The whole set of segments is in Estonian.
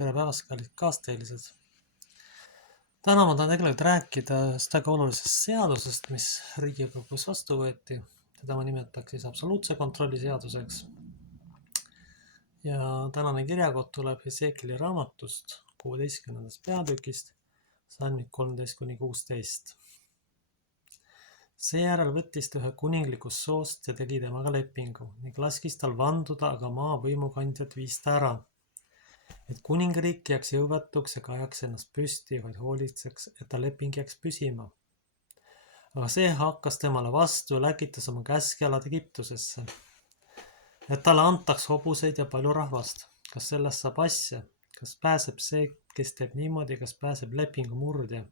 Tere päevast, kallid kaasteelised! Täna ma tahan tegelikult rääkida ühest väga olulisest seadusest, mis Riigikogus vastu võeti. Seda ma nimetaks siis absoluutse kontrolli seaduseks. Ja tänane kirjakoht tuleb Hesekieli raamatust 16. peatükist, salmid 13-16. Seejärel võttis ta ühe kuninglikust soost ja tegi temaga lepingu ning laskis tal vanduda, aga maa võimukandjad viis ta ära, et kuningriik jääks jõuetuks ja kajaks ennast püsti, vaid hoolitseks, et ta leping jääks püsima. Aga see hakkas temale vastu ja läkitas oma käskjalad Egiptusesse, et talle antaks hobuseid ja palju rahvast. Kas sellest saab asja? Kas pääseb see, kes teeb niimoodi, kas pääseb lepingu murdja?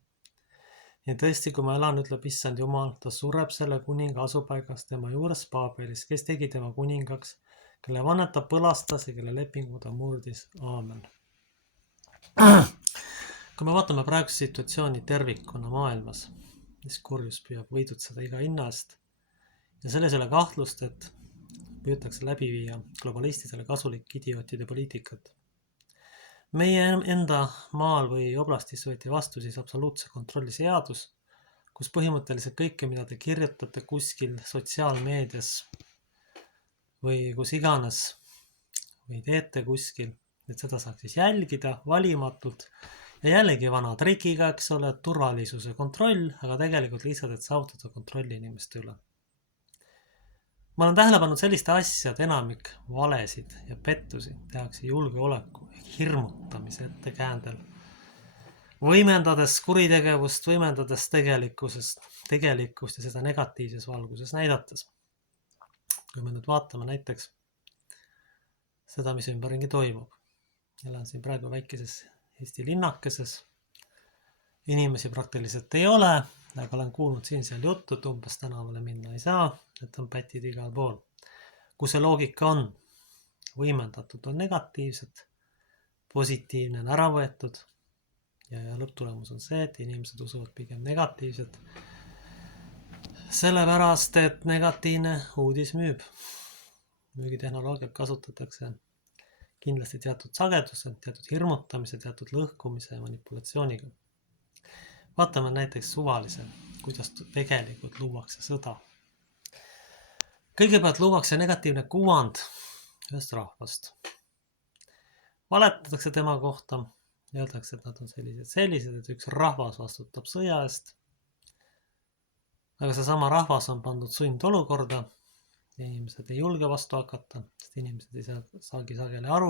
Ja tõesti, kui ma elan, ütleb issand Jumal, ta sureb selle kuninga asupaigas tema juures Paabelis, kes tegi tema kuningaks, kelle vannet ta põlastas ja kelle lepingu ta murdis. Aamen. Kui me vaatame praegust situatsiooni tervikuna maailmas, siis kurjus püüab võidutseda iga hinna eest ja selles ei ole kahtlust, et püütakse läbi viia globalistidele kasulik idiootide poliitikat. Meie enda maal või oblastis võeti vastu siis absoluutse kontrolli seadus, kus põhimõtteliselt kõike, mida te kirjutate kuskil sotsiaalmeedias või kus iganes või teete kuskil, et seda saaks siis jälgida valimatult ja jällegi vana trikiga, eks ole, turvalisuse kontroll, aga tegelikult lihtsalt, et saavutada kontrolli inimeste üle. Ma olen tähele pannud selliste asjad, enamik valesid ja pettusi tehakse julgeoleku hirmutamise ettekäändel, võimendades kuritegevust, võimendades tegelikkust ja seda negatiivses valguses näidates. Kui me nüüd vaatame näiteks seda, mis ümberringi toimub. Elan siin praegu väikeses Eesti linnakeses. Inimesi praktiliselt ei ole, aga olen kuulnud siin-seal juttu, et umbes tänavale minna ei saa, et on pätid igal pool. Kui see loogika on võimendatud, on negatiivset, positiivne on ära võetud ja lõpptulemus on see, et inimesed usuvad pigem negatiivset, sellepärast, et negatiivne uudis müüb. Müügitehnoloogiat kasutatakse kindlasti teatud sageduse, teatud hirmutamise, teatud lõhkumise ja manipulatsiooniga. Vaatame näiteks suvalise, kuidas tegelikult luuakse sõda. Kõigepealt luuakse negatiivne kuvand ühest rahvast. Valetatakse tema kohta, öeldakse, et nad on sellised, et üks rahvas vastutab sõja eest. Aga see sama rahvas on pandud sundolukorda ja inimesed ei julge vastu hakata, sest inimesed ei saagi sageli aru,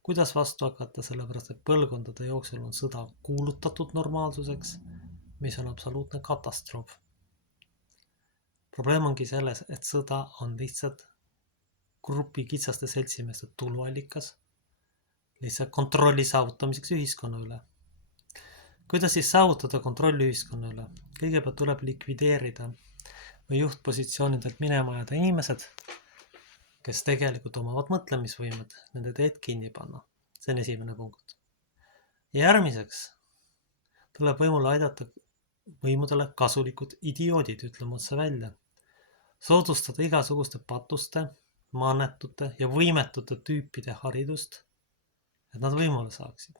kuidas vastu hakata, sellepärast, et põlvkondade jooksul on sõda kuulutatud normaalsuseks, mis on absoluutne katastroof. Probleem ongi selles, et sõda on lihtsalt grupi kitsaste seltsimeeste tuluallikas, lihtsalt kontrolli saavutamiseks ühiskonna üle. Kuidas siis saavutada kontrolli ühiskonna üle? Kõigepealt tuleb likvideerida või juhtpositsioonidelt minema jääda inimesed, kes tegelikult omavad mõtlemisvõimed, nende teed kinni panna. See on esimene punkt. Ja järgmiseks tuleb võimule aidata võimudele kasulikud idioodid, ütleme otse välja. Soodustada igasuguste patuste, mannetute ja võimetute tüüpide haridust, et nad võimule saaksid.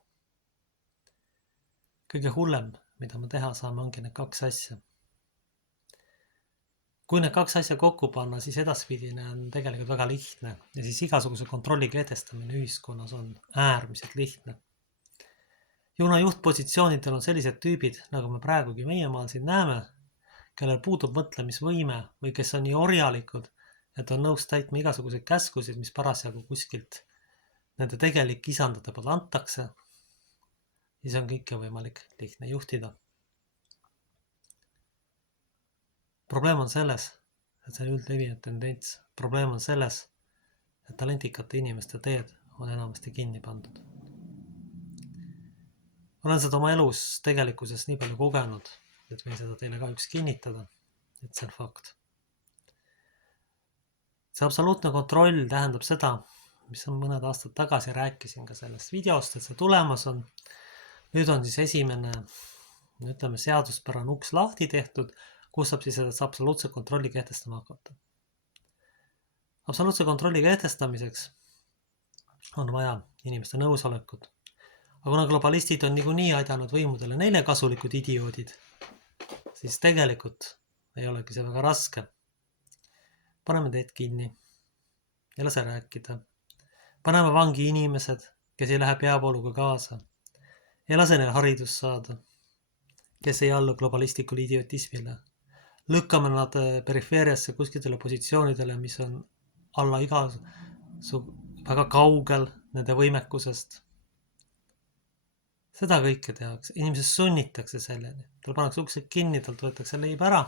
Kõige hullem, mida me teha saame, ongi need kaks asja. Kui need kaks asja kokku panna, siis edaspidine on tegelikult väga lihtne ja siis igasuguse kontrolli kehtestamine ühiskonnas on äärmiselt lihtne. Juna juhtpositsioonidel on sellised tüübid, nagu me praegugi meie maal siin näeme, kellel puudub mõtlemisvõime või kes on nii orjalikud, et on nõus täitma igasuguseid käskusid, mis parasjagu kuskilt nende tegelik isandade poolt antakse, siis on kõike võimalik lihtne juhtida. Probleem on selles, et see on üldlevinud tendents. Probleem on selles, et talentikate inimeste teed on enamasti kinni pandud. Olen seda oma elus tegelikkuses nii palju kogenud, et võin seda teile kahjuks kinnitada, et see on fakt. See absoluutne kontroll tähendab seda, mis on mõned aastad tagasi rääkisin ka sellest videost, et see tulemas on. Nüüd on siis esimene, seaduspärane uks lahti tehtud, kus saab siis absoluutse kontrolli kehtestama hakata. Absoluutse kontrolli kehtestamiseks on vaja inimeste nõusolekut. Aga kuna globalistid on niikuinii aidanud võimudele neile kasulikud idioodid, siis tegelikult ei olegi see väga raske. Paneme teed kinni ja lase rääkida. Paneme vangi inimesed, kes ei lähe peavooluga kaasa ja lase neil haridust saada, kes ei allu globalistlikule idiotismile. Lükkame nad perifeeriasse kuskitele positsioonidele, mis on alla väga kaugel nende võimekusest. Seda kõike tehakse. Inimesed sunnitakse selleni. Tal pannakse uksed kinni, tal võetakse leib ära.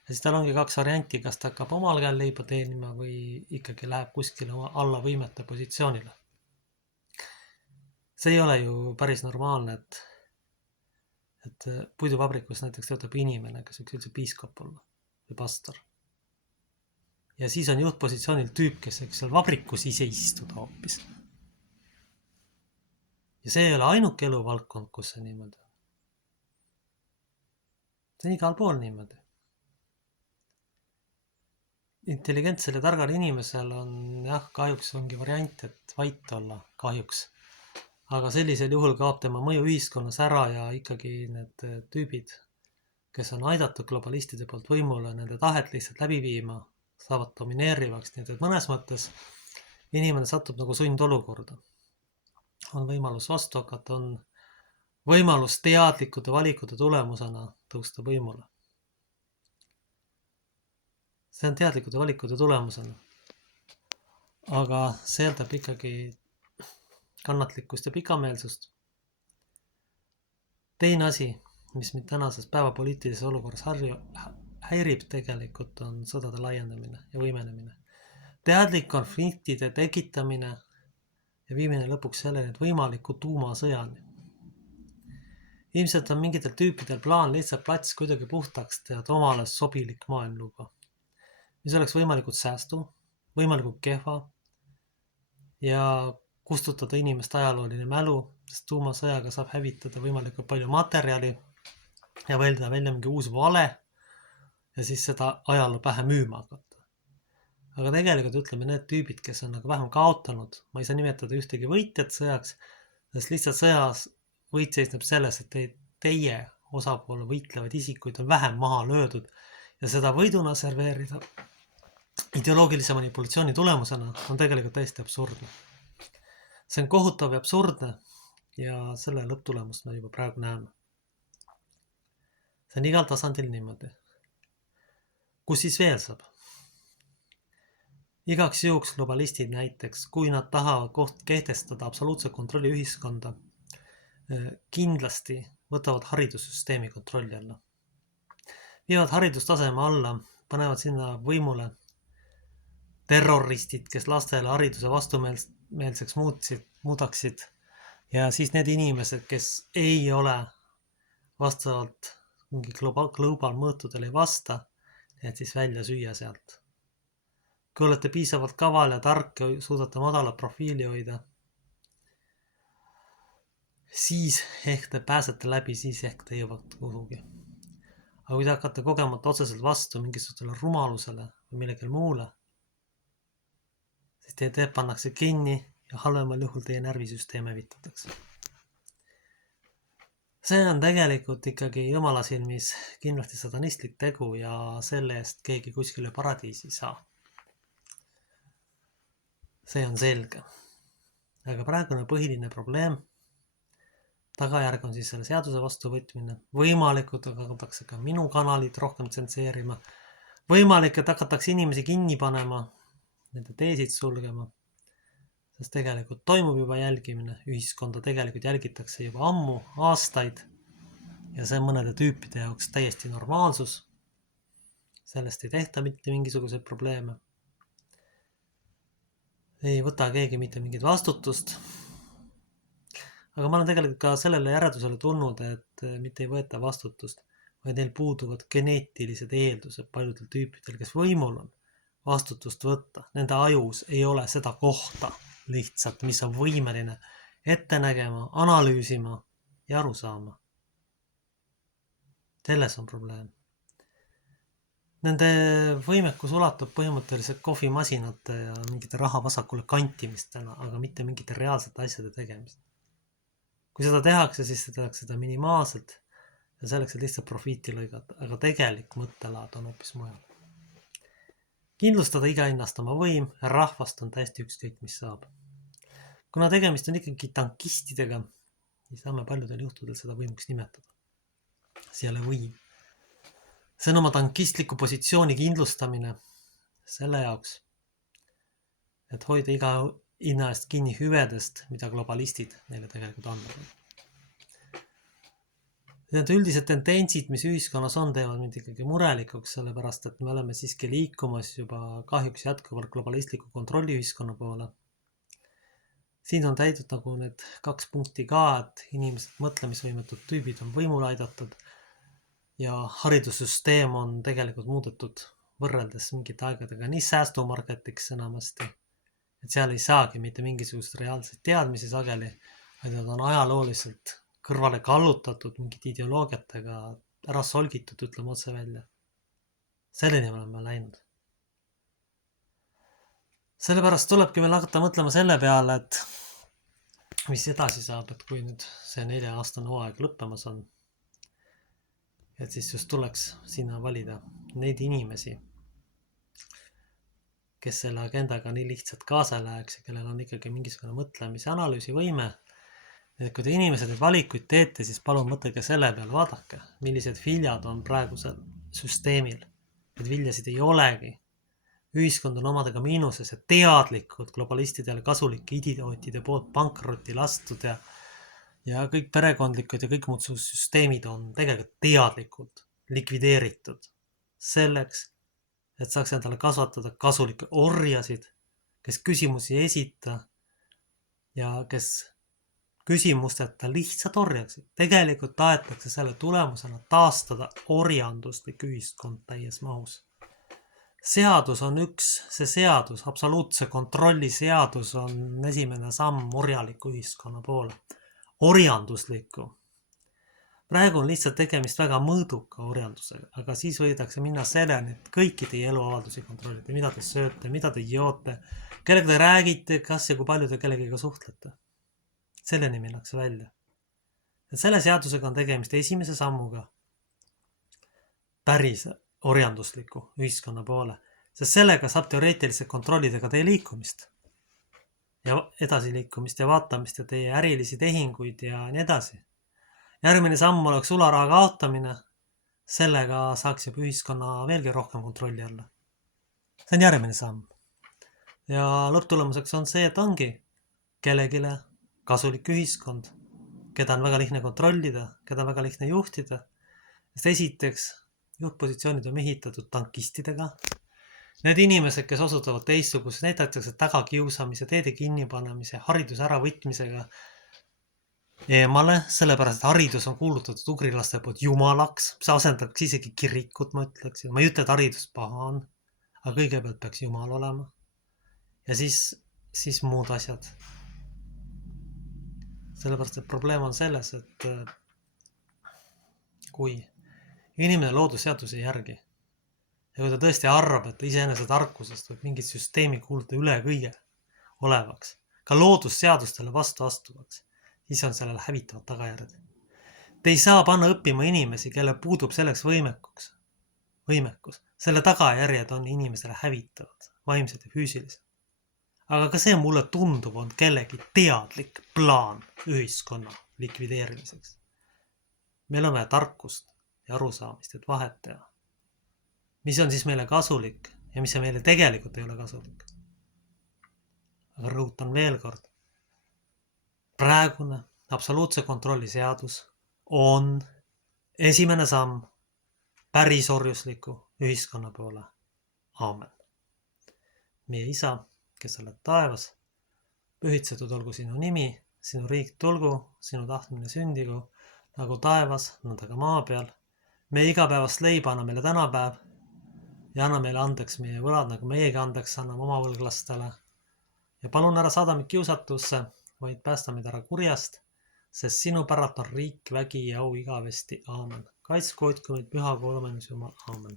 Ja siis tal ongi 2 varianti, kas ta hakkab omal käel leiba teenima või ikkagi läheb kuskile alla võimete positsioonile. See ei ole ju päris normaalne, et puiduvabrikus näiteks töötab inimene, kes võiks üldse piiskop olla või pastor. Ja siis on juhtpositsioonil tüüp, kes võiks seal vabrikus ise istuda hoopis. Ja see ei ole ainuke eluvaldkond, kus see niimoodi on. See on igal pool niimoodi. Intelligentsel ja targal inimesel on kahjuks ongi variant, et vait olla, kahjuks. Aga sellisel juhul kaob tema mõju ühiskonnas ära ja ikkagi need tüübid, kes on aidatud globalistide poolt võimule, nende tahet lihtsalt läbi viima, saavad domineerivaks, nii et mõnes mõttes inimene satub nagu sundolukorda. On võimalus vastu hakata, on võimalus teadlikute valikute tulemusena tõusta võimule. See on teadlikute valikute tulemusena. Aga see eeldab ikkagi kannatlikkust ja pikameelsust. Teine asi, mis mind tänases päevapoliitilises olukorras häirib tegelikult, on sõdade laiendamine ja võimenemine. Teadlik konfliktide tekitamine ja viimine lõpuks selleni, et võimaliku tuumasõjani. Ilmselt on mingitel tüüpidel plaan lihtsalt plats kuidagi puhtaks teha omale sobilik maailmlugu, mis oleks võimalikult säästu, võimalikult kehva ja kustutada inimest ajalooline mälu, sest tuumasõjaga saab hävitada võimalikult palju materjali ja võelda välja mingi uus vale ja siis seda ajaloo pähe müüma hakata. Aga tegelikult ütleme need tüübid, kes on nagu vähem kaotanud, ma ei saa nimetada ühtegi võitjat sõjaks, sest lihtsalt sõjas võit seisneb selles, et teie osapoole võitlevaid isikuid on vähem maha löödud ja seda võiduna serveerida ideoloogilise manipulatsiooni tulemusena on tegelikult täiesti absurdne. See on kohutav ja absurdne ja selle lõpptulemust me juba praegu näeme. See on igal tasandil niimoodi. Kus siis veel saab? Igaks juhuks globalistid näiteks, kui nad tahavad kehtestada absoluutse kontrolli ühiskonda, kindlasti võtavad haridussüsteemi kontrolli alla. Viivad haridustaseme alla, panevad sinna võimule terroristid, kes lastele hariduse vastumeelseks muudaksid ja siis need inimesed, kes ei ole vastavalt mingi global mõõtudel ei vasta, et siis välja süüa sealt. Kui olete piisavalt kaval ja tark ja suudate madala profiili hoida, siis ehk te pääsete läbi, siis ehk te jõuate kuhugi. Aga kui te hakkate kogemata otseselt vastu mingisugusele rumalusele või millegil muule, siis teie teed pannakse kinni ja halvemal juhul teie närvisüsteem hävitatakse. See on tegelikult ikkagi jumala silmis kindlasti satanistlik tegu ja selle eest keegi kuskile paradiisi ei saa. See on selge. Aga praegune põhiline probleem, tagajärg on siis selle seaduse vastuvõtmine. Võimalikult hakatakse ka minu kanalit rohkem tsenseerima. Võimalik, et hakatakse inimesi kinni panema, nende teesid sulgema, sest tegelikult toimub juba jälgimine. Ühiskonda tegelikult jälgitakse juba ammu, aastaid ja see on mõnede tüüpide jaoks täiesti normaalsus. Sellest ei tehta mitte mingisuguseid probleeme. Ei võta keegi mitte mingit vastutust. Aga ma olen tegelikult ka sellele järeldusele tulnud, et mitte ei võeta vastutust, vaid neil puuduvad geneetilised eeldused paljudel tüüpidel, kes võimul on vastutust võtta. Nende ajus ei ole seda kohta lihtsalt, mis on võimeline ette nägema, analüüsima ja aru saama. Selles on probleem. Nende võimekus ulatub põhimõtteliselt kohvimasinate ja mingite raha vasakule kantimistena, aga mitte mingite reaalsete asjade tegemist. Kui seda tehakse, siis tehakse seda minimaalselt ja selleks, et lihtsalt profiiti lõigata, aga tegelik mõttelaad on hoopis mujal. Kindlustada iga hinnast oma võim ja rahvast on täiesti ükskõik, mis saab. Kuna tegemist on ikkagi tankistidega, siis saame paljudel juhtudel seda võimuks nimetada. See ei ole võim. See on oma tankistliku positsiooni kindlustamine selle jaoks, et hoida iga hinna eest kinni hüvedest, mida globalistid neile tegelikult andavad. Need üldised tendentsid, mis ühiskonnas on, teevad mind ikkagi murelikuks, sellepärast et me oleme siiski liikumas juba kahjuks jätkuvalt globalistliku kontrolliühiskonna poole. Siin on täidud nagu need 2 punkti ka, et inimesed mõtlemisvõimetud tüübid on võimule aidatud ja haridussüsteem on tegelikult muudetud võrreldes mingite aegadega nii säästumarketiks enamasti, et seal ei saagi mitte mingisugust reaalseid teadmisi sageli, vaid nad on ajalooliselt kõrvale kallutatud mingite ideoloogiatega, ära solgitud, ütleme otse välja. Selleni oleme läinud. Sellepärast tulebki meil hakata mõtlema selle peale, et mis edasi saab, et kui nüüd see 4-aastane hooaeg lõppemas on, et siis just tuleks sinna valida neid inimesi, kes selle agendaga nii lihtsalt kaasa läheks ja kellel on ikkagi mingisugune mõtlemise analüüsivõime. Et kui te inimesed neid valikuid teete, siis palun mõtlege selle peale, vaadake, millised viljad on praegusel süsteemil. Et viljasid ei olegi. Ühiskond on omadega miinuses ja teadlikud globalistidele kasulike idiootide poolt pankrotti lastud ja kõik perekondlikud ja kõik muud süsteemid on tegelikult teadlikult likvideeritud selleks, et saaks endale kasvatada kasulikke orjasid, kes küsimusi ei esita ja kes küsimusteta lihtsalt orjaksid. Tegelikult tahetakse selle tulemusena taastada orjanduslik ühiskond täies mahus. Seadus on see seadus, absoluutse kontrolli seadus on esimene samm orjaliku ühiskonna poole. Orjandusliku. Praegu on lihtsalt tegemist väga mõõduka orjandusega, aga siis võidakse minna selleni, et kõiki teie eluavaldusi kontrollida, mida te sööte, mida te joote, kellega te räägite, kas ja kui palju te kellegiga suhtlete. Selleni minnakse välja. Et selle seadusega on tegemist esimese sammuga päris orjandusliku ühiskonna poole, sest sellega saab teoreetiliselt kontrollida ka teie liikumist ja edasiliikumist ja vaatamist ja teie ärilisi tehinguid ja nii edasi. Järgmine samm oleks sularaha kaotamine, sellega saaks juba ühiskonna veelgi rohkem kontrolli alla. See on järgmine samm. Ja lõpptulemuseks on see, et ongi kellegile kasulik ühiskond, keda on väga lihtne kontrollida, keda on väga lihtne juhtida. Sest esiteks, juhtpositsioonid on mehitatud tankistidega. Need inimesed, kes osutavad teistsuguse, näitatakse tagakiusamise, teede kinnipanemise, hariduse äravõtmisega eemale, sellepärast, et haridus on kuulutatud ugrilaste poolt jumalaks. See asendaks isegi kirikut, ma ütleksin. Ma ei ütle, et haridus paha on, aga kõigepealt peaks jumal olema. Ja siis muud asjad. Sellepärast, et probleem on selles, et kui inimene loodusseaduse järgi ja kui ta tõesti arvab, et iseenese tarkusest võib mingit süsteemi kuuluda üle kõige olevaks, ka loodusseadustele vastu astuvaks, siis on sellel hävitavad tagajärjed. Te ei saa panna õppima inimesi, kelle puudub selleks võimekus. Selle tagajärjed on inimesele hävitavad, vaimsed ja füüsilised. Aga ka see mulle tundub on kellegi teadlik plaan ühiskonna likvideerimiseks. Meil on vaja tarkust ja arusaamist, et vahet teha. Mis on siis meile kasulik ja mis meile tegelikult ei ole kasulik. Aga rõhutan veel kord. Praegune absoluutse kontrolli seadus on esimene samm päris orjusliku ühiskonna poole. Aamen. Meie isa, kes oled taevas, pühitsetud olgu sinu nimi, sinu riik tulgu, sinu tahtmine sündigu, nagu taevas, nõnda ka maa peal. Meie igapäevast leiba anna meile tänapäev ja anna meile andeks meie võlad, nagu meiegi andeks anname oma võlglastele. Ja palun ära saada meid kiusatusse, vaid päästa meid ära kurjast, sest sinu päralt on riik, vägi ja au igavesti. Aamen. Kaitsku hoidku meid püha kolmenes Jumal. Aamen.